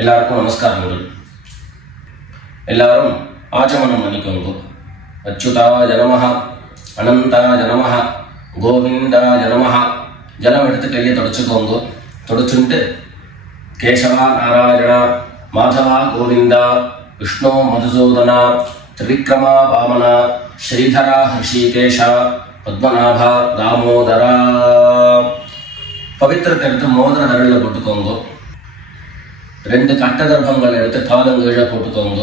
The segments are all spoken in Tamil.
எல்லாருக்கும் நமஸ்காரங்கள். எல்லாரும் ஆச்சமனம் பண்ணிக்கோங்க. அச்சுதாய நமஹ, அனந்தாய நமஹ, கோவிந்தாய நமஹ. ஜலம் எடுத்து கையை தொடச்சுக்கோங்க. தொடச்சுட்டு கேசவா நாராயணா, மாதவா கோவிந்தா, விஷ்ணு மதுசூதனா, திரிவிக்ரமா வாமனா, ஸ்ரீதரா ஹிருஷிகேஷா, பத்மநாபா தாமோதரா. பவித்திரத்தை எடுத்து மோதிர விரலில் போட்டுக்கோங்க. 2 கட்ட கர்ப்பங்கள் எடுத்து காலங்கீழ போட்டுக்கோங்க.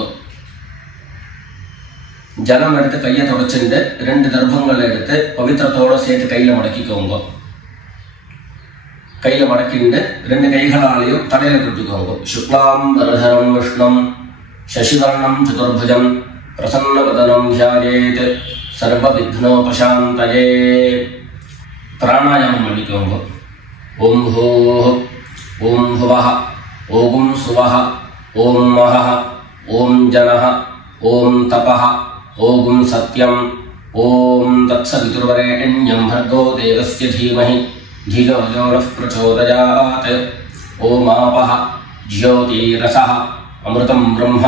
ஜலம் எடுத்து கையை தொடச்சுட்டு 2 கர்ப்பங்கள் எடுத்து பவித்திரத்தோட சேர்த்து கையில மடக்கிக்கோங்க. கையில மடக்கிண்டு 2 கைகளாலையும் தலையில கொடுத்துக்கோங்க. சுக்லாம் வரதரம் விஷ்ணம் சசிவர்ணம் சதுர்புஜம் பிரசன்னவதனம் தியாயேத் சர்வ விக்னோபசாந்தயே. பிராணாயாமம் பண்ணிக்கோங்க. ஓம் ஹோஹ், ஓம் ஹுவஹ, ஓம் சுவஹ, ஓம் மஹஹ, ஓம் ஜனஹ, ஓம் தபஹ, ஓம் சத்யம், ஓம் தத்சவிதுர்வரேண்யம் भर्गो देवस्य धीमहि धियो यो नः प्रचोदयात्. ஓம் ஆபஹ ஜ்யோதிரஸஹ அமிர்தம் பிரம்ம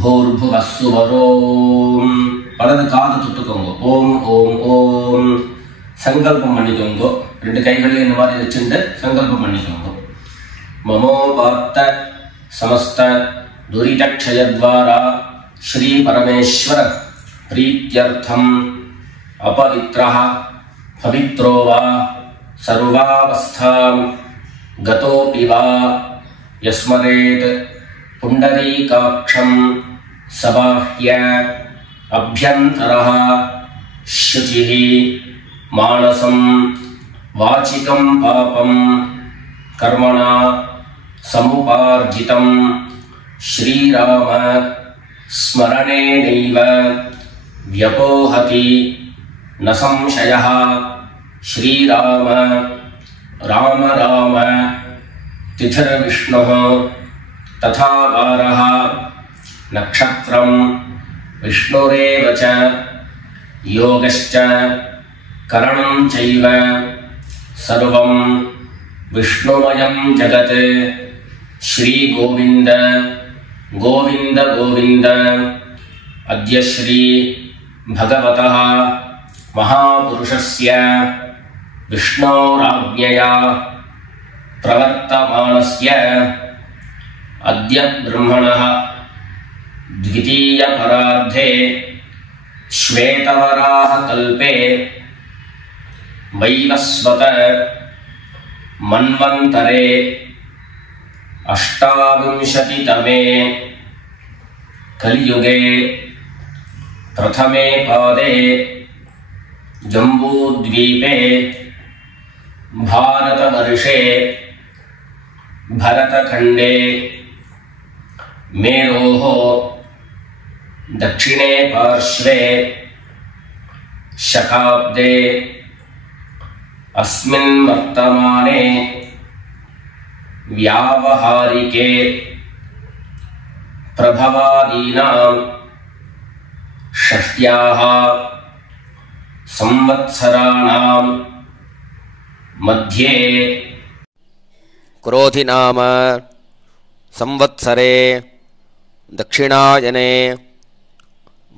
பூர்புவः சுவரோம். வலது காது தொட்டுக்கோங்க. ஓம் ஓம் ஓம். சங்கல்பம் பண்ணிக்கோங்க. 2 கைகளையும் இந்த மாதிரி வச்சுட்டு சங்கல்பம் பண்ணிக்கோங்க. மமோபாத்த சமஸ்த துரிதக்ஷயத்வாரா ஸ்ரீ பரமேஸ்வர பிரீத்யர்த்தம் அபவித்ரஹ பவித்ரோ வா சர்வாவஸ்தாம் கதோபி வா யஸ்மரேத் புண்டரீகாக்ஷம் சபாஹ்ய அப்யந்தரஹ சுசிஹி மானசம் வாசிகம் பாபம் கர்மணா சமுபார்ஜிதம் ஸ்ரீராம ஸ்மரணேனைவ வ்யபோஹதி ந சம்சயः. ஸ்ரீராம ராம ராம திதிர்விஷ்ணுः ததா வாரः நக்ஷத்ரம் விஷ்ணுரேவ ச யோகஸ்ச கரணம் சைவ சர்வம் விஷ்ணுமயம் ஜகத். ஸ்ரீ கோவிந்த கோவிந்த கோவிந்த. அத்ய ஸ்ரீ பகவதः மகாபுருஷஸ்ய விஷ்ணோராஜ்ஞயா பிரவர்த்தமானஸ்ய அத்ய பிரம்மணः த்விதீய பரார்த்தே ஸ்வேதவராஹ கல்பே வைவஸ்வத மன்வந்தரே அஷ்டாவிம்சதிதமே கலியுகே பிரதமே பாதே ஜம்பூத்வீபே பாரதவர்ஷே பரதகண்டே மேரோः தட்சிணே பார்ஷ்வே சகாப்தே अस्मिन् वर्तमाने व्यावहारिके प्रभवादीनां षष्ट्याः संवत्सराणां मध्ये क्रोधि नाम संवत्सरे दक्षिणायने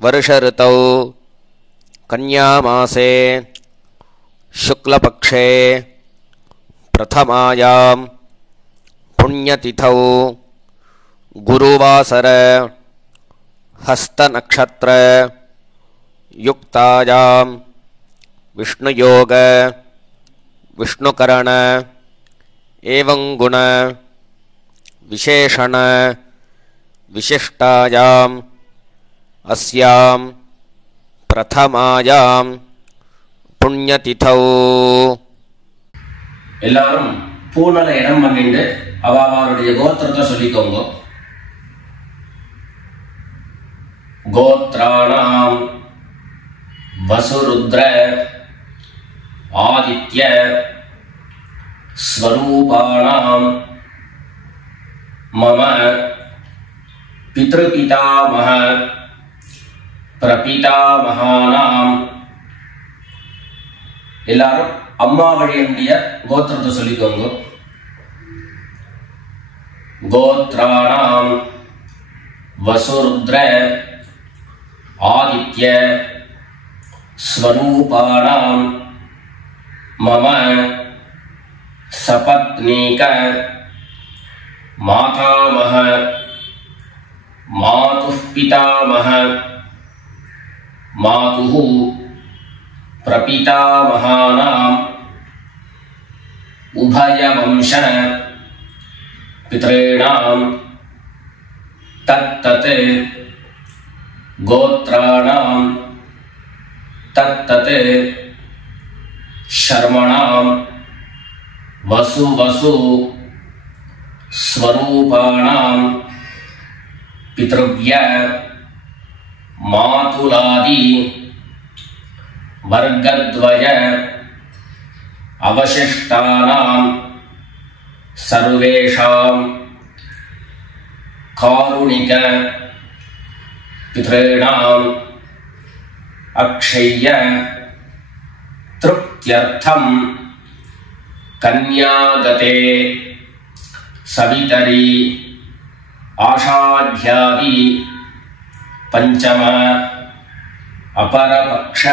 वर्षऋतौ कन्यामासे शुक्लपक्षे प्रथमायां पुण्यतिथौ गुरुवासर हस्तनक्षत्र युक्तायां विष्णुयोग विष्णुकरण एवं गुण विशेषण विशिष्टायां अस्यां प्रथमायां புண்ணியதிதௌ. எல்லாரும் பூனல இடம் பண்ணிட்டு அவருடைய கோத்திரத்தை சொல்லிக்கோங்க. கோத்ராணாம் வசுருத்ர ஆதித்ய ஸ்வரூபாணாம் மம பித்ருபிதாமஹ பிரபிதாமஹானாம். எல்லாரும் அம்மா வழியுடைய கோத்திரத்தை சொல்லிக்கோங்க. गोत्राणां वसुरुद्र आदित्य स्वरूपाणां मम सपत्नीक मातामह मातुः पितामह मातुः प्रपितामहानाम् उभयवंश पितॄणां तत्तत् गोत्राणां तत्तत् शर्मणां वसु स्वरूपाणां पितृव्य मातुलादि वर्गद्वय अवशिष्टानां सर्वेषां कारुणिक पितॄणाम् अक्षय्य तृप्त्यर्थं कन्यागते सवितरी आषाढ्यादि पंचम अपरपक्ष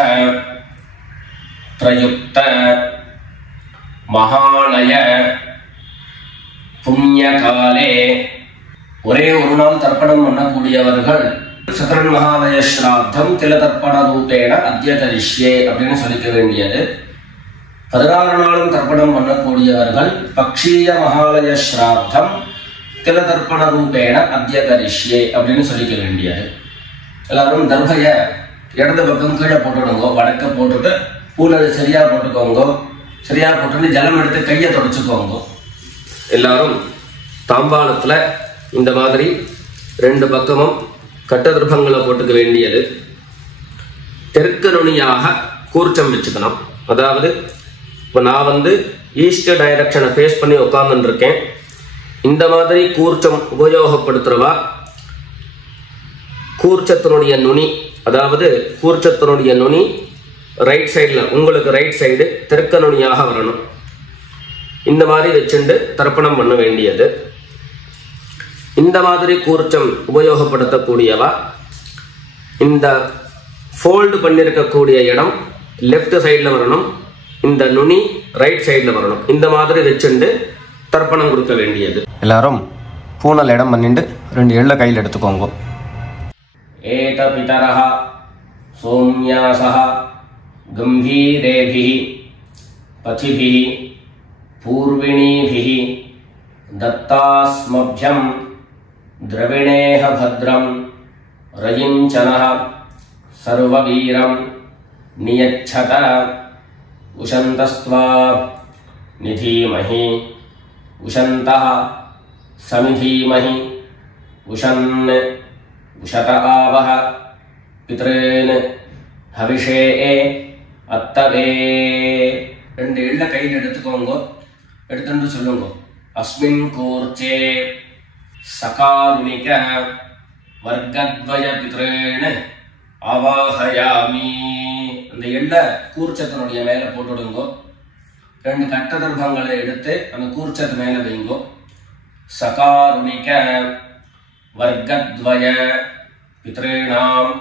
प्रयुक्त महालय पुण्यकाले ஒரே ஒரு நாள் தர்ப்பணம் பண்ணக்கூடியவர்கள் சக்கரன் மகாலய ஸ்ராத்தம் தில தர்ப்பண ரூபேண அத்ய கரிஷ்யே அப்படின்னு சொல்லிக்க வேண்டியது. 16 நாளும் தர்ப்பணம் பண்ணக்கூடியவர்கள் பக்ஷீய மகாலய ஸ்ராத்தம் தில தர்ப்பண ரூபேண அத்ய கரிஷ்யே அப்படின்னு சொல்லிக்க வேண்டியது. எல்லாரும் தர்பைய இடது பக்கம் கீழே போட்டுடுங்க, வடக்க போட்டுட்டு பூனை சரியா போட்டுக்கோங்க. சரியா போட்டு ஜலம் எடுத்து கையை தொடச்சுக்கோங்க. எல்லாரும் தாம்பாளத்துல இந்த மாதிரி 2 பக்கமும் கட்டதிருப்பங்களை போட்டுக்க வேண்டியது. தெற்கு நுனியாக கூர்ச்சம் வச்சுக்கணும். அதாவது இப்போ நான் ஈஸ்ட் டைரக்ஷனை ஃபேஸ் பண்ணி உட்கார்ந்துட்டு இருக்கேன். இந்த மாதிரி கூர்ச்சம் உபயோகப்படுத்துறவா கூர்ச்சத்தினுடைய நுனி, அதாவது கூர்ச்சத்தினுடைய நுனி ரைட் சைடில், உங்களுக்கு ரைட் சைடு தெற்கு நுனியாக வரணும். இந்த மாதிரி வச்சுட்டு தர்ப்பணம் பண்ண வேண்டியது. இந்த மாதிரி கூர்ச்சம் உபயோகப்படுத்தக்கூடியவா இந்த ஃபோல்டு பண்ணியிருக்கக்கூடிய இடம் லெஃப்ட் சைடில் வரணும், இந்த நுனி ரைட் சைடில் வரணும். இந்த மாதிரி வச்சுட்டு தர்ப்பணம் கொடுக்க வேண்டியது. எல்லாரும் பூனல் இடம் பண்ணிட்டு 2 எள்ள கையில் எடுத்துக்கோங்க. ஏத பிதரஹ சோம்யாசஹ கம்பீரேபிஹி பதிபிஹி பூர்விணீபிஹி दत्तास्मभ्यं द्रविणेह भद्रं रयिञ्चनः सर्ववीरं नियच्छत उशन्तस्त्वा निधीमहि उशन्तः समिधीमहि उशन् उशत आवह पितॄन् हविषे अत्तवे. 2 எள்ள கையில் எடுத்துக்கோங்க. எடுத்துட்டு சொல்லுங்க. अस्मिन् कूर्चे सकारुणिक वर्गद्वय पितॄन् आवाहयामि. அந்த எள்ள கூர்ச்சத்தினுடைய மேல போட்டுடுங்க. 2 கட்டதர்பங்களை எடுத்து அந்த கூர்ச்சத்து மேல வைங்க. சகாருணிக வர்க்கத்வய பித்ருணாம்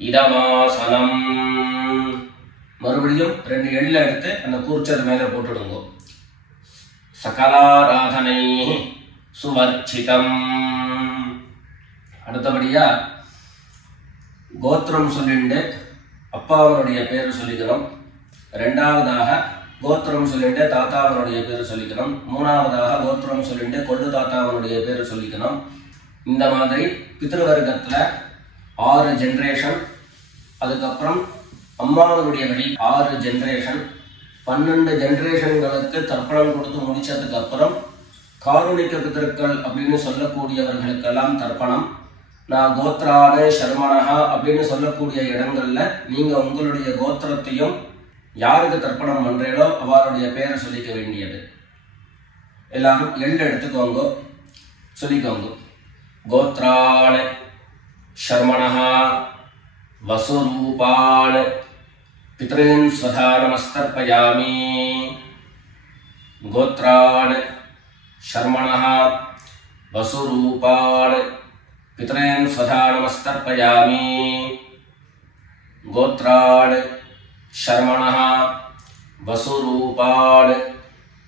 இதமாசனம். மறுபடியும் 2 எள்ள எடுத்து அந்த கூர்ச்சத்து மேல போட்டுடுங்க. சகலாராதனை சுவர்ச்சிதம். அடுத்தபடியா கோத்திரம் சொல்லிட்டு அப்பாவனுடைய பேரு சொல்லிக்கணும். 2வதாக கோத்திரம் சொல்லிட்டு தாத்தாவனுடைய பேரு சொல்லிக்கணும். 3வதாக கோத்திரம் சொல்லிட்டு கொள்ளு தாத்தாவனுடைய பேரு சொல்லிக்கணும். இந்த மாதிரி பித்ருவர்க்கத்துல 6 ஜெனரேஷன், அதுக்கப்புறம் அம்மாவனுடைய வழி 6 ஜெனரேஷன், 12 ஜெனரேஷன்களுக்கு தர்ப்பணம் கொடுத்து முடிச்சதுக்கு அப்புறம் காருணிக பிதர்கள் அப்படின்னு சொல்லக்கூடியவர்களுக்கெல்லாம் தர்ப்பணம். நான் கோத்ரான சர்மனஹா அப்படின்னு சொல்லக்கூடிய இடங்கள்ல நீங்க உங்களுடைய கோத்திரத்தையும் யாருக்கு தர்ப்பணம் பண்றீங்களோ அவருடைய பேரை சொல்லிக்க வேண்டியது. எல்லாரும் எள்ளு எடுத்துக்கோங்க, சொல்லிக்கோங்க. கோத்ரான शर्मणः वसुरूपान् पितॄन् स्वधानमस्तर्पयामि। गोत्रान् शर्मणः वसुरूपान् पितॄन् स्वधा नमस्तर्पयामि गोत्रान् शर्मणः वसुरूपान्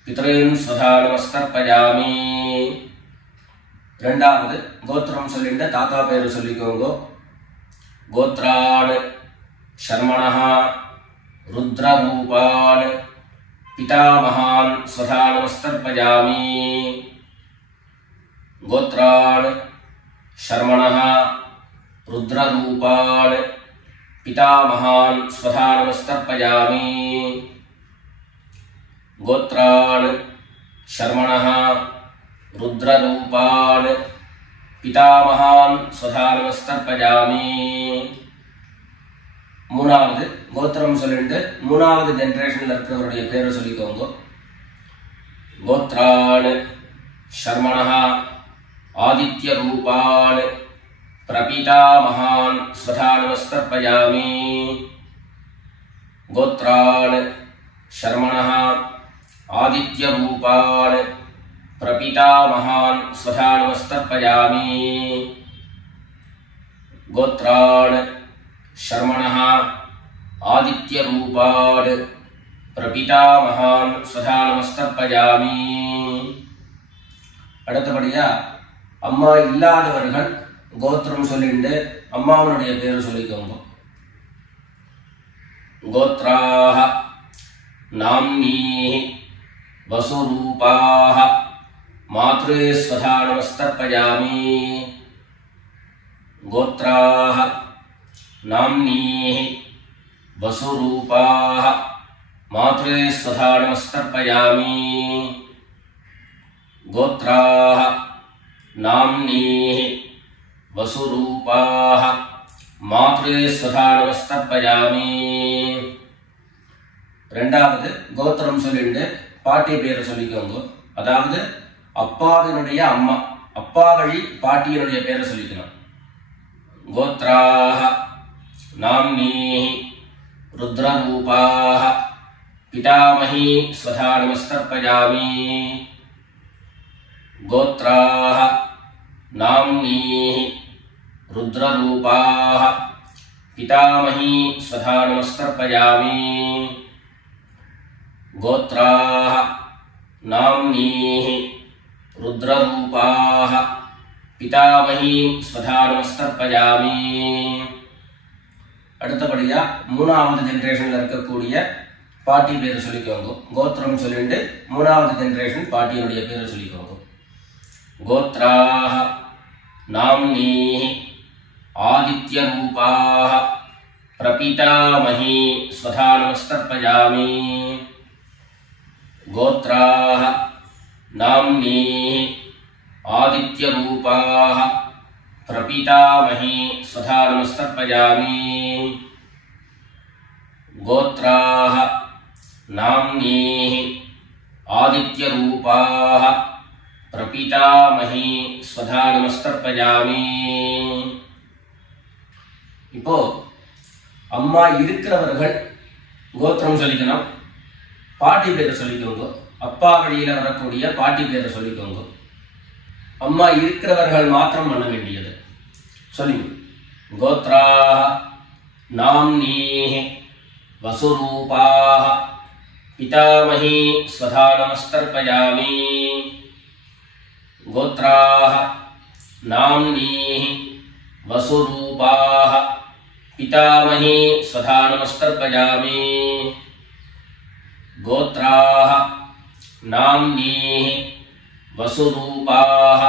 पितॄन् स्वधा नमस्तर्पयामि ரெண்டாவது கோத்திரம் சொல்லிட்டு தாத்தா பேரு சொல்லிக்கோங்க கோத்ரான் शर्मणः रुद्ररूपान् पितामहान् स्वधा नमस्तर्पयामि गोत्रान् शर्मणः रुद्ररूपान् पितामहान् स्वधा नमस्तर्पयामि गोत्रान् शर्मणः रुद्ररूपान् पितामहान् स्वधा नमस्तर्पयामि மூணாவது கோத்திரம் சொல்லிட்டு மூணாவது ஜெனரேஷன்ல இருக்கிறவருடைய பேரை சொல்லிக்கோங்க கோத்ரான் शर्मणः आदित्य रूपान् प्रपितामहान् स्वधा नमस्तर्पयामि गोत्रान् शर्मणः आदित्य रूपान् प्रपितामहान् स्वधा नमस्तर्पयामि गोत्रान् शर्मणः आदित्य रूपान् प्रपितामहान् स्वधा नमस्तर्पयामि அடுத்தபடியா அம்மா இல்லாதவர்கள் கோத்திரம் சொல்லிட்டு அம்மாவுடைய பேர் சொல்லிக்கோங்க கோத்ராஹ நாம்னீஹி வசுரூபாஹ மாத்ரே ஸ்வதா நமஸ்தர்ப்பயாமி கோத்ராஹ नाम्नीहि वसुरूपाः मात्रे स्वधा नमस्तर्पयामि गोत्राः नाम्नीहि वसुरूपाः मात्रे स्वधा नमस्तर्पयामि ரெண்டாவது கோத்திரம் சொல்லிட்டு பாட்டி பேரை சொல்லிக்கோங்க அதாவது அப்பாவினுடைய அம்மா அப்பா வழி பாட்டியினுடைய பேரை சொல்லிக்கணும் கோத்ராஹ नाम्नीः रुद्ररूपाः पितामही स्वधा नमस्तर्पयामि गोत्राः नाम्नीः रुद्ररूपाः पितामही स्वधा नमस्तर्पयामि गोत्राः नाम्नीः रुद्ररूपाः पितामही स्वधा नमस्तर्पयामि அடுத்தபடியா மூணாவது ஜெனரேஷன்ல இருக்கக்கூடிய பாட்டி பேரை சொல்லிக்கோங்க கோத்திரம் சொல்லிட்டு மூணாவது ஜெனரேஷன் பாட்டியுடைய பேரை சொல்லிக்கோங்க கோத்ராஹ நாம்னீஹி ஆதித்ய ரூபாஹ பிரபிதாமஹி ஸ்வதா நமஸ்தர்ப்பயாமி கோத்ராஹ நாம்னீஹி ஆதித்ய ரூபாஹ प्रपितामही स्वधा नमस्तर्पयामि गोत्राः नाम्नीः आदित्य रूपाः प्रपितामही स्वधा नमस्तर्पयामि இப்போ அம்மா இருக்கிறவர்கள் கோத்திரம் சொல்லிக்கணும் பாட்டி பேரை சொல்லிக்கோங்க அப்பா வழியில வரக்கூடிய பாட்டி பேரை சொல்லிக்கோங்க அம்மா இருக்கிறவர்கள் மாத்திரம் பண்ண வேண்டியது சொல்லுங்க கோத்ராஹ நாம்னீஹி வசுரூபாஹ பிதாமஹி ஸ்வதா நமஸ்தர்ப்பயாமி கோத்ராஹ நாம்னீஹி வசுரூபாஹ பிதாமஹி ஸ்வதா நமஸ்தர்ப்பயாமி கோத்ராஹ நாம்னீஹி वसुरूपाः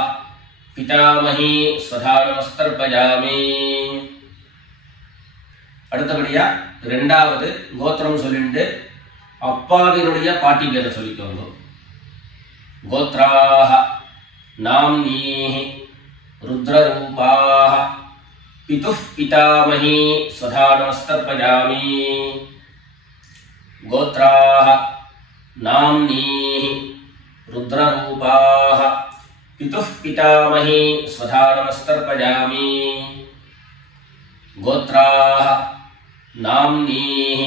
पितामही स्वधा नमस्तर्पयामि அடுத்தபடியா இரண்டாவது கோத்திரம் சொல்லிட்டு அப்பாவினுடைய பாட்டி பேரை சொல்லிக்கோங்க கோத்ராஹ நாம்னீஹி रुद्ररूपाः पितुः पितामही स्वधा नमस्तर्पयामि गोत्राः नाम्नीः रुद्ररूपाः पितुः पितामही स्वधा नमस्तर्पयामि गोत्राः नाम्नीः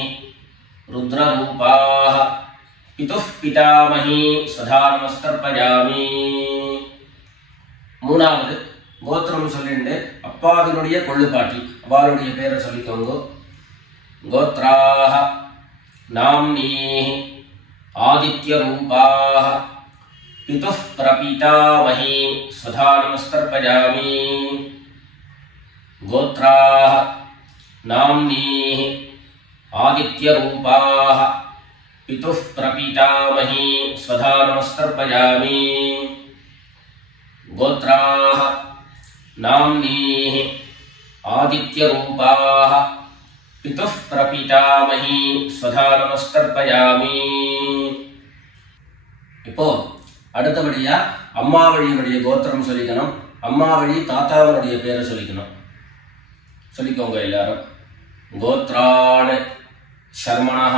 रुद्ररूपाः पितुः पितामही स्वधा नमस्तर्पयामि மூணாவது கோத்திரம் சொல்லிட்டு அப்பாவினுடைய கொள்ளுப்பாட்டி அவளுடைய பேரை சொல்லிக்கோங்க. கோத்ராஹ நாம்னீஹி ஆதித்ய ரூபாஹ பிதுः பிரபீதாமஹி ஸ்வதா நமஸ்தர்ப்பயாமி. கோத்ராஹ நாம்னீஹி ஆதித்ய ரூபாஹ பிதுः பிரபீதாமஹி ஸ்வதா நமஸ்தர்ப்பயாமி. கோத்ராஹ நாம்னீஹி ஆதித்ய ரூபாஹ பிதுः பிரபீதாமஹி ஸ்வதா நமஸ்தர்ப்பயாமி. இப்போ அடுத்தபடியா அம்மா வழியினுடைய கோத்திரம் சொல்லிக்கணும். அம்மா வழி தாத்தாவனுடைய பேரை சொல்லிக்கணும். சொல்லிக்கோங்க எல்லாரும். கோத்ரான் சர்மணஹ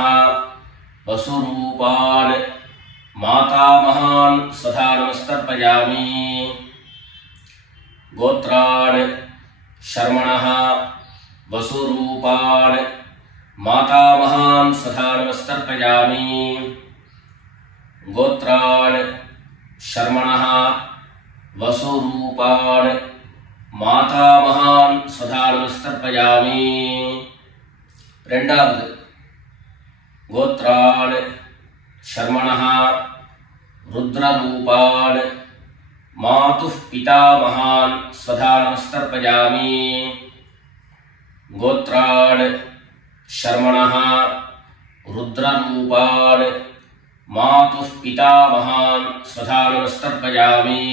வசுரூபான் மாதாமஹான் ஸ்வதா நமஸ்தர்ப்பயாமி. கோத்ரான் சர்மணஹ வசுரூபான் மாதாமஹான் ஸ்வதா நமஸ்தர்ப்பயாமி. கோத்ரான் சர்மணஹ வசுரூபான் மாதாமஹான் ஸ்வதா நமஸ்தர்ப்பயாமி. ரெண்டாவது கோத்ரான் சர்மணஹ ருத்ரரூபான் மாதுः பிதாமஹான் ஸ்வதா நமஸ்தர்ப்பயாமி. கோத்ரான் சர்மணஹ ருத்ரரூபான் மாதுः பிதாமஹான் ஸ்வதா நமஸ்தர்ப்பயாமி.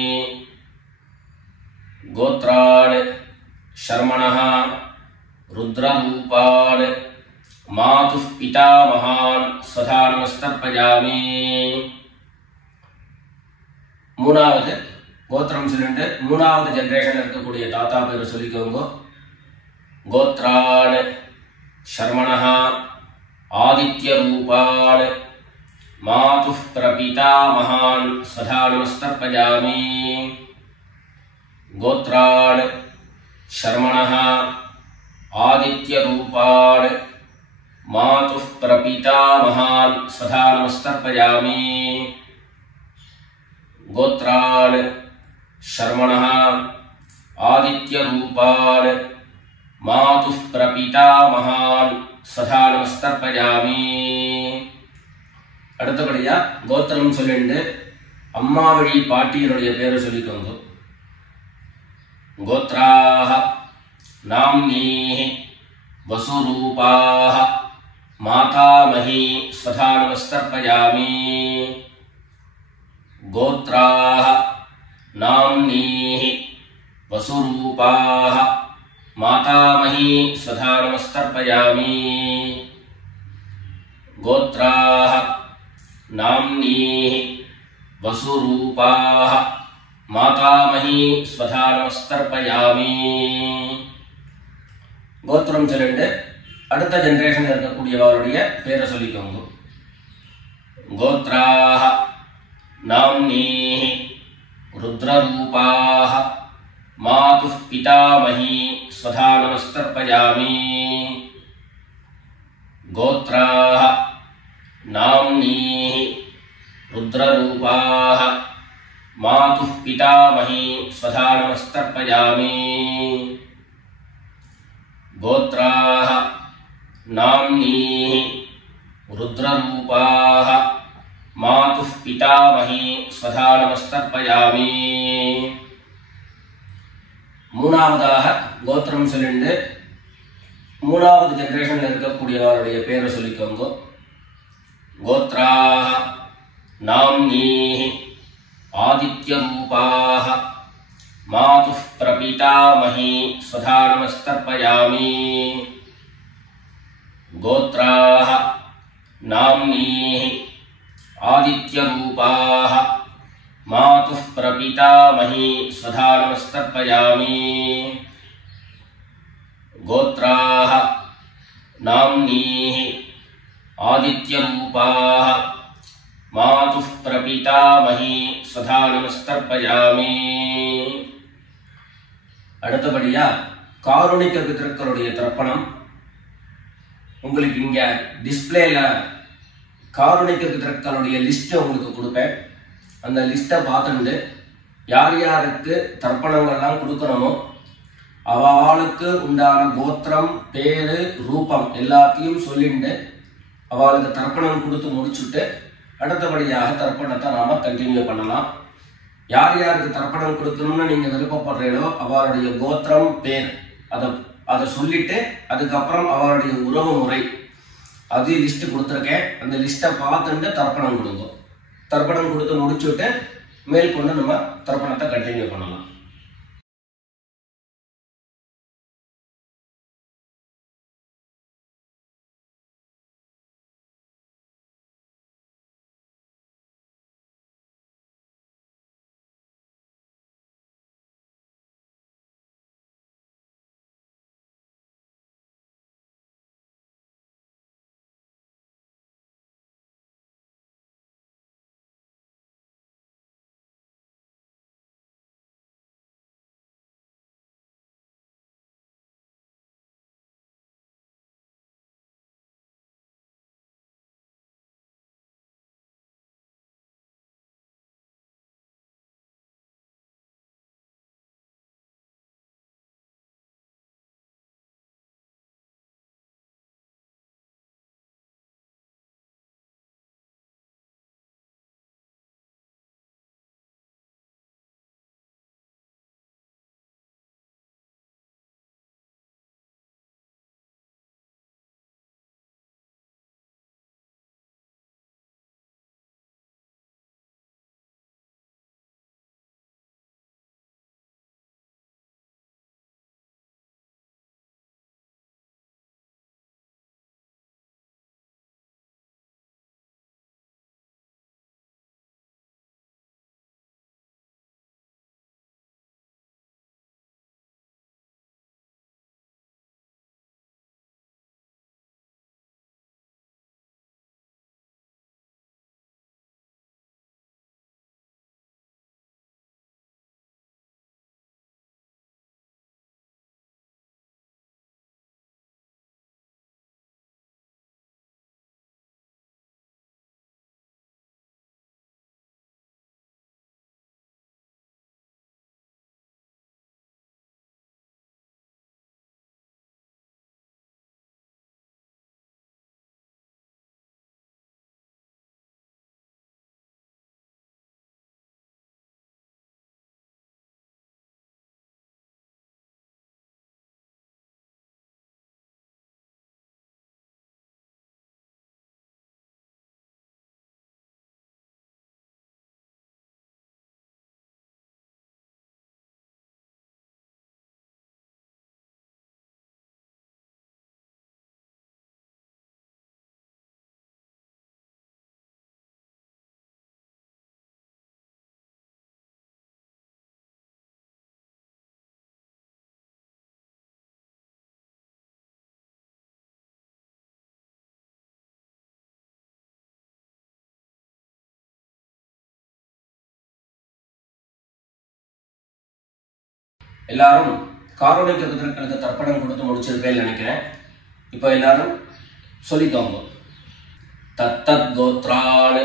கோத்ரான் சர்மணஹ ருத்ரரூபான் மாதுः பிதாமஹான் ஸ்வதா நமஸ்தர்ப்பயாமி. மூணாவது கோத்திரம் சொல்லிட்டு மூணாவது ஜெனரேஷன் இருக்கக்கூடிய தாத்தா பேர் சொல்லிக்கோங்க. கோத்ரான் சர்மணஹ ஆதித்ய ரூபான் மாதுः பிரபீதாமஹான் ஸ்வதா நமஸ்தர்ப்பயாமி. கோத்ரான் சர்மணஹ ஆதித்ய ரூபான் மாதுः பிரபீதாமஹான் ஸ்வதா நமஸ்தர்ப்பயாமி. கோத்ரான் சர்மணஹ ஆதித்ய ரூபான் மாதுः பிரபீதாமஹான் ஸ்வதா நமஸ்தர்ப்பயாமி. அடுத்தபடியா கோத்திரம் சொல்லிட்டு அம்மா வழி பாட்டியனுடைய பேரை சொல்லிக்கோங்க. கோத்ராஹ நாம்னீஹி வசுரூபாஹ மாதாமஹி ஸ்வதா நமஸ்தர்ப்பயாமி. கோத்ராஹ நாம்னீஹி வசுரூபாஹ மாதாமஹி ஸ்வதா நமஸ்தர்ப்பயாமி. கோத்ராஹ நாம்னீஹி வசுரூபாஹ மாதாமஹி ஸ்வதா நமஸ்தர்ப்பயாமி. கோத்திரம் சொல்லிட்டு அடுத்த ஜெனரேஷன் இருக்கக்கூடியவருடைய பேரை சொல்லிக்கோங்க. கோத்ராஹ நாம்னீஹி ருத்ரரூபாஹ மாதுः பிதாமஹி ஸ்வதா நமஸ்தர்ப்பயாமி. கோத்ராஹ நாம்னீஹி ருத்ரரூபாஹ மாதுः பிதாமஹி ஸ்வதா நமஸ்தர்ப்பயாமி. கோத்ராஹ நாம்னீஹி ருத்ரரூபாஹ மாதுः பிதாமஹி ஸ்வதா நமஸ்தர்ப்பயாமி. மூணாவதாக கோத்திரம் சொல்லிட்டு மூணாவது ஜெனரேஷன்ல இருக்கக்கூடியவருடைய பேரை சொல்லிக்கோங்க. கோத்ராஹ நாம்னீஹி ஆதித்ய ரூபாஹ மாதுः பிரபீதாமஹி ஸ்வதா நமஸ்தர்ப்பயாமி. கோத்ராஹ நாம்னீஹி ஆதித்ய ரூபாஹ மாதுः பிரபீதாமஹி ஸ்வதா நமஸ்தர்ப்பயாமி. கோத்ராஹ நாம்னீஹி ஆதித்ய ரூபாஹ மாதுः பிரபீதாமஹி ஸ்வதா நமஸ்தர்ப்பயாமி. அடுத்தபடியா காருணிக பித்ருக்களுடைய தர்ப்பணம். உங்களுக்கு இங்க டிஸ்பிளேல காருணிக பித்ருக்களுடைய லிஸ்ட் உங்களுக்கு கொடுப்பேன். அந்த லிஸ்ட்டை பார்த்துட்டு யார் யாருக்கு தர்ப்பணங்கள்லாம் கொடுக்கணுமோ அவளுக்கு உண்டான கோத்திரம், பேரு, ரூபம் எல்லாத்தையும் சொல்லிட்டு அவளுக்கு தர்ப்பணம் கொடுத்து முடிச்சுட்டு அடுத்தபடியாக தர்ப்பணத்தை நாம கண்டினியூ பண்ணலாம். யார் யாருக்கு தர்ப்பணம் கொடுக்கணும்னு நீங்க விருப்பப்படுறீங்களோ அவளுடைய கோத்திரம், பேர் அதை சொல்லிட்டு அதுக்கப்புறம் அவளுடைய உறவு முறை அது லிஸ்ட் கொடுத்துருக்கேன். அந்த லிஸ்ட்டை பார்த்துட்டு தர்ப்பணம் கொடுங்க. தர்ப்பணம் கொடுத்து முடிச்சுட்டு மேற்கொண்டு நம்ம தர்ப்பணத்தை கண்டினியூ பண்ணலாம். எல்லாரும் காரோணிக்க பிதர்களுக்கு தர்ப்பணம் கொடுத்து முடிச்சிருப்பேன்னு நினைக்கிறேன். இப்போ எல்லாரும் சொல்லிக்கோங்க. தத்தத் கோத்ரான்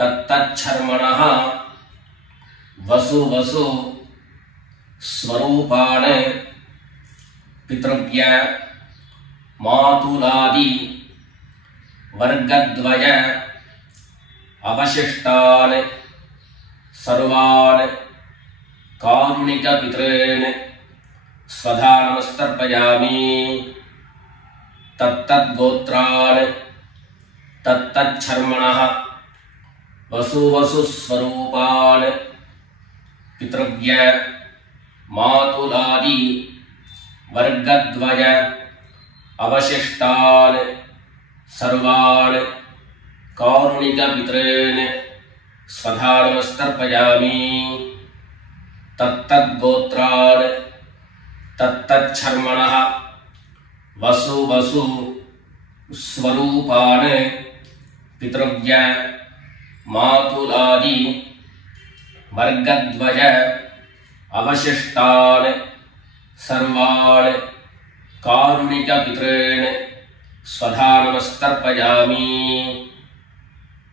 தத்தத் சர்மணஹ வசு வசு ஸ்வரூபான் பித்ருவ்ய மாதுலாதி வர்க்கத்வய அவசிஷ்டான் சர்வான் காருணிக பித்ரேன் ஸ்வதா நமஸ்தர்ப்பயாமி. தத்தத் கோத்ரான் தத்தத் சர்மணஹ வசு வசு ஸ்வரூபான் பித்ருவ்ய மாதுலாதி வர்க்கத்வய அவசிஷ்டான் சர்வான் காருணிக பித்ரேன் ஸ்வதா நமஸ்தர்ப்பயாமி. தத்தத் கோத்ரான் தத்தத் சர்மணஹ வசு வசு ஸ்வரூபான் பித்ருவ்ய மாதுலாதி வர்க்கத்வய அவசிஷ்டான் சர்வான் காருணிக பித்ரேன் ஸ்வதா நமஸ்தர்ப்பயாமி.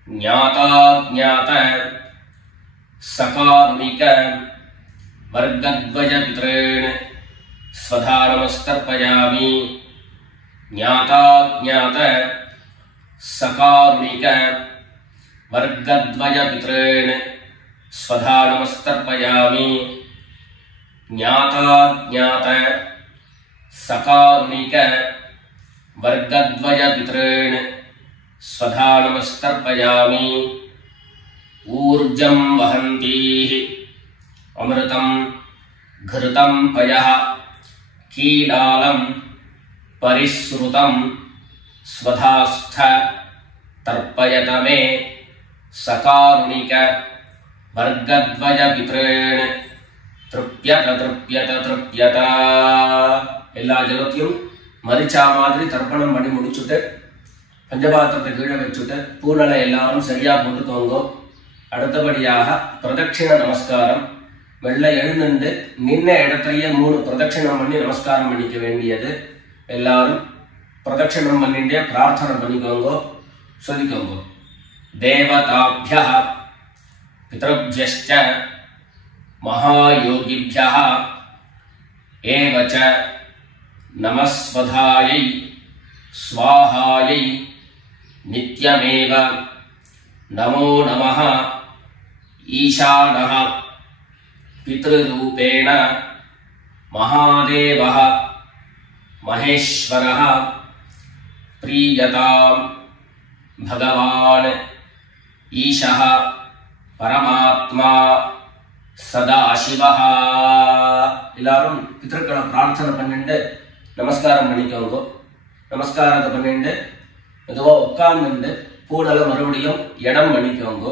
ஞாதா ஞாத सकारुणिक वर्गद्वय पितॄन् स्वधा नमस्तर्पयामि ज्ञाताज्ञात सकारुणिक वर्गद्वय पितॄन् स्वधा नमस्तर्पयामि ज्ञाताज्ञात सकारुणिक वर्गद्वय पितॄन् स्वधा नमस्तर्पयामि ऊर्जं वहन्तीः अमृतं घृतं पयः कीलालं परिसृतं स्वधास्थ तर्पयत मे सकारुणिक वर्गद्वय पितॄन् तृप्यत तृप्यत तृप्यत எல்லா ஜலத்தையும் மரிச்சா மாதிரி தர்ப்பணம் பண்ணி முடிச்சுட்டு பஞ்சபாத்திரத்தை கீழே வச்சுட்டு பூனலை எல்லாரும் சரியா போட்டுக்கோங்க. அடுத்தபடியாக பிரதட்சிண நமஸ்காரம். வெள்ளை எழுந்துண்டு நின்ன இடத்தையே 3 பிரதட்சிணம் பண்ணி நமஸ்காரம் பண்ணிக்க வேண்டியது. எல்லாரும் பிரதட்சிணம் பண்ணிட்டே பிரார்த்தனை பண்ணிக்கோங்க, சொல்லிக்கோங்க. தேவதாப்யः பித்ருभ्यश्च महायोगिभ्यः एव च नमस्वधायै स्वाहायै नित्यमेव नमो नमः ईशानः पितृरूपेण महादेवः महेश्वरः प्रीयतां भगवान् ईशः परमात्मा சதாசிவஹ. எல்லாரும் பித்ருக்களை பிரார்த்தனை பண்ணிட்டு நமஸ்காரம் பண்ணிக்கோங்க. நமஸ்காரத்தை பண்ணிட்டு மெதுவா உட்கார்ந்துட்டு பூடலை மறுபடியும் இடம் பண்ணிக்கோங்க.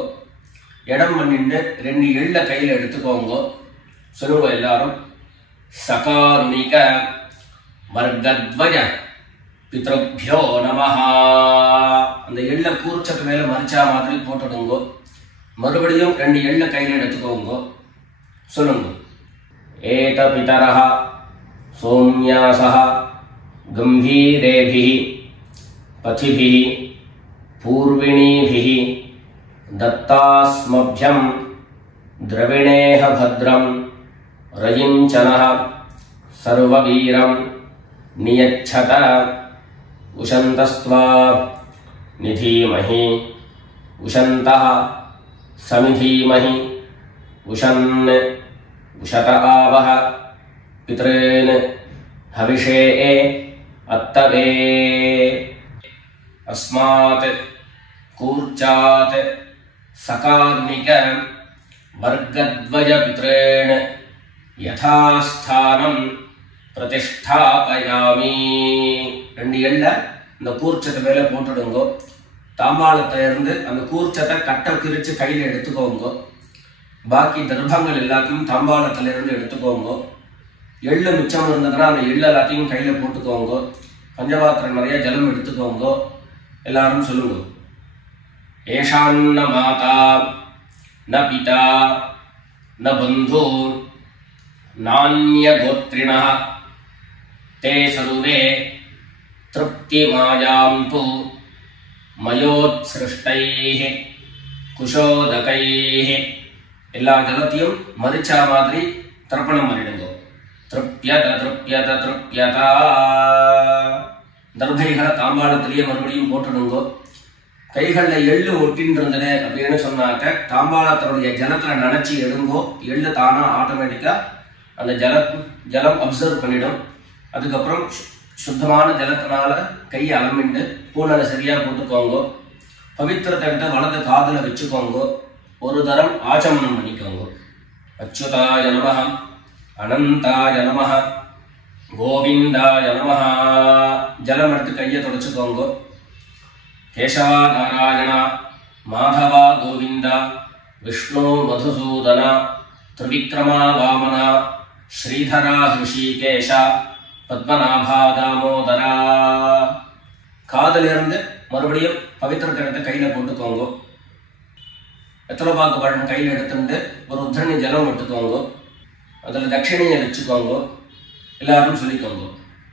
இடம் பண்ணிட்டு 2 எள்ள கையில எடுத்துக்கோங்க. சொல்லுங்க எல்லாரும். சகாருணிக வர்கத்வய பித்ருभ्यो நமஹ. அந்த எள்ள கூர்ச்சத்து மேல மரிச்சா மாதிரி போட்டுடுங்க. மறுபடியும் 2 எள்ள கையில எடுத்துக்கோங்க. சொல்லுங்க. ஏத பிதரஹ சோம்யாசஹ கம்பீரேபிஹி பதிபிஹி பூர்விணீபிஹி தத்தாஸ்மப்யம் திரவிணேஹ பத்ரம் ரயிஞ்சனஹ சர்வவீரம் நியச்சத உஷந்தஸ்த்வா நிதீமஹி உஷந்தஹ சமிதீமஹி உஷன் உஷத ஆவஹ பித்ரேன் ஹவிஷே அத்தவே. அஸ்மாத் கூர்ச்சாத் சகாருணிக வர்கத்வய பித்ரேன் யதாஸ்தானம் பிரதிஷ்டாபயாமி. 2 எள்ள இந்த கூர்ச்சத்தை மேல போட்டுடுங்க. தாம்பாளத்தை இருந்து அந்த கூர்ச்சத்தை கட்ட பிரிச்சு கையில எடுத்துக்கோங்க. பாக்கி தர்ப்பங்கள் எல்லாத்தையும் தாம்பாளத்துல இருந்து எடுத்துக்கோங்க. எள்ளு மிச்சம் இருந்ததுன்னா அந்த எள்ளு எல்லாத்தையும் கையில போட்டுக்கோங்க. பஞ்சபாத்திரம் நிறைய ஜலம் எடுத்துக்கோங்க. எல்லாரும் சொல்லுங்க. ஏஷான்ன மாதா ந பிதா ந பந்து நான்ய கோத்ரிணः தே சர்வே திருப்திமாயாம் து மயோத்ஸ்ருஷ்டைः குஷோதகைः. எல்லா ஜலத்தையும் மரிச்சா மாதிரி தர்ப்பணம் பண்ணிடுங்க. திருப்யத திருப்யத திருப்யதா. தர்பைகளை தாம்பாளத்திலேயே மறுபடியும் போட்டுடுங்க. கைகளில் எள்ளு ஒட்டின்னு இருந்தது அப்படின்னு சொன்னாக்க தாம்பாளத்தினுடைய ஜலத்துல நினைச்சு எடுங்கோ. எள்ளு தானா ஆட்டோமேட்டிக்கா அந்த ஜலம் அப்சர்வ் பண்ணிடும். அதுக்கப்புறம் சுத்தமான ஜலத்தினால கையை அலம்பிண்டு பூனலை சரியா போட்டுக்கோங்க. பவித்திரத்தை கிட்ட வலது காதுல வச்சுக்கோங்க. ஒரு தரம் ஆச்சமனம் பண்ணிக்கோங்க. அச்சுதாய நமஹ அனந்தாய நமஹ கோவிந்தாய நமஹ. ஜலம் எடுத்து கையை தொடச்சுக்கோங்க. கேசவா நாராயண மாதவா கோவிந்தா விஷ்ணு மதுசூதன திரிவிக்ரமா வாமனா ஸ்ரீதரா ஹிருஷிகேஷ பத்மநாபா தாமோதரா. காதிலிருந்து மறுபடியும் பவித்திரத்தை எடுத்து கையில போட்டுக்கோங்க. வெத்தலைப்பாக்கு பழம் கையில் எடுத்துட்டு ஒரு உத்தரணி ஜலம் எடுத்துக்கோங்க. அதில் தட்சிணையை வச்சுக்கோங்க. எல்லாரும் சொல்லிக்கோங்க.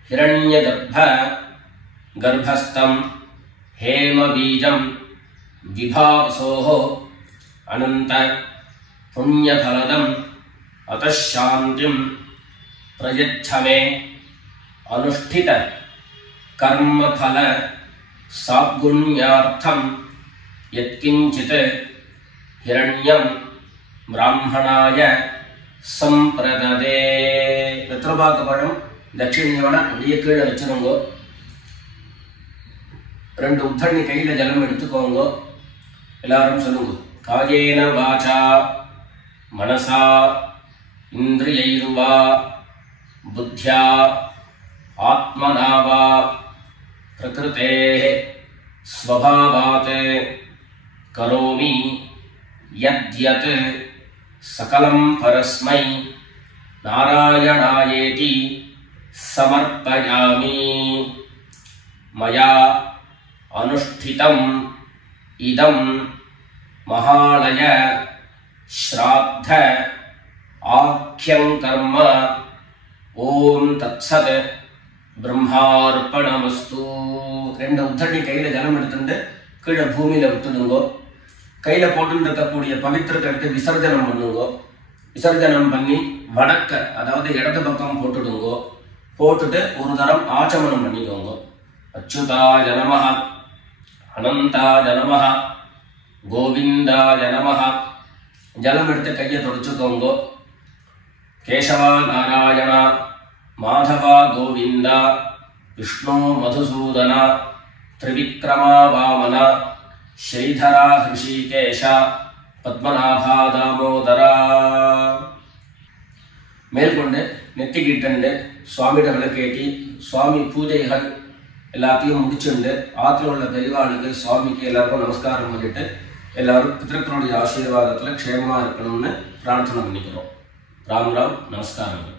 ஹிரண்ய கர்ப்பஸ்தம் हेम बीजं विभावसोः अनंत புண்ணியபலதம் அதசாந்திம் பிரயச்சமே அனுஷ்டித கர்மபல சாத்குண்யார்த்தம் யத்கிஞ்சித் ஹிரண்யம் பிராமணாய சம்பிரததே. வெத்தலைபாக்கு பழம் தட்சிணையோட அப்படியே கீழே வச்சிருங்க. 2 உத்தண்ணி கையில ஜலம் எடுத்துக்கோங்க. எல்லாரும் சொல்லுங்க. காயேன வாசா மனசா இந்திரியைர்வா புத்தியா ஆத்மனாவா பிரகிருதேஹ ஸ்வபாவாத் கரோமி யத்யத் சகலம் பரஸ்மை நாராயணாயேதி சமர்ப்பயாமி. மயா அனுஷ்டிதம் இதம் மகாலய ஸ்ராத்த ஆக்யம் கர்ம. ஓம் தத்சத் பிரம்மார்ப்பணமஸ்து. 2 உத்தண்ணி கையில ஜலம் எடுத்துட்டு கீழே பூமியில விட்டுடுங்கோ. கையில போட்டு இருக்கக்கூடிய பவித்திரத்தை எடுத்து விசர்ஜனம் பண்ணுங்க. விசர்ஜனம் பண்ணி வடக்க அதாவது இடது பக்கம் போட்டுடுங்கோ. போட்டுட்டு ஒரு தரம் ஆச்சமனம் பண்ணிக்கோங்க. அச்சுதாய நமஹ அனந்தாய நமஹ கோவிந்தாய நமஹ. ஜலம் எடுத்து கையை தொடச்சுக்கோங்க. கேசவா நாராயண மாதவா கோவிந்தா விஷ்ணு மதுசூதன திரிவிக்ரமா வாமன ஸ்ரீதரா ஹிருஷிகேஷ பத்மநாபா தாமோதரா. மேற்கொண்டு நெத்திக்கிட்டு சுவாமியிட விளக்கேற்றி சுவாமி பூஜைகள் எல்லாத்தையும் முடிச்சுண்டு ஆற்றில் உள்ள பெரியவாளுக்கு சுவாமிக்கு எல்லாருக்கும் நமஸ்காரம் பண்ணிட்டு எல்லாரும் பிதர்களுடைய ஆசீர்வாதத்தில் க்ஷேமமாக இருக்கணும்னு பிரார்த்தனை பண்ணிக்கிறோம். ராம் ராம். நமஸ்காரம்.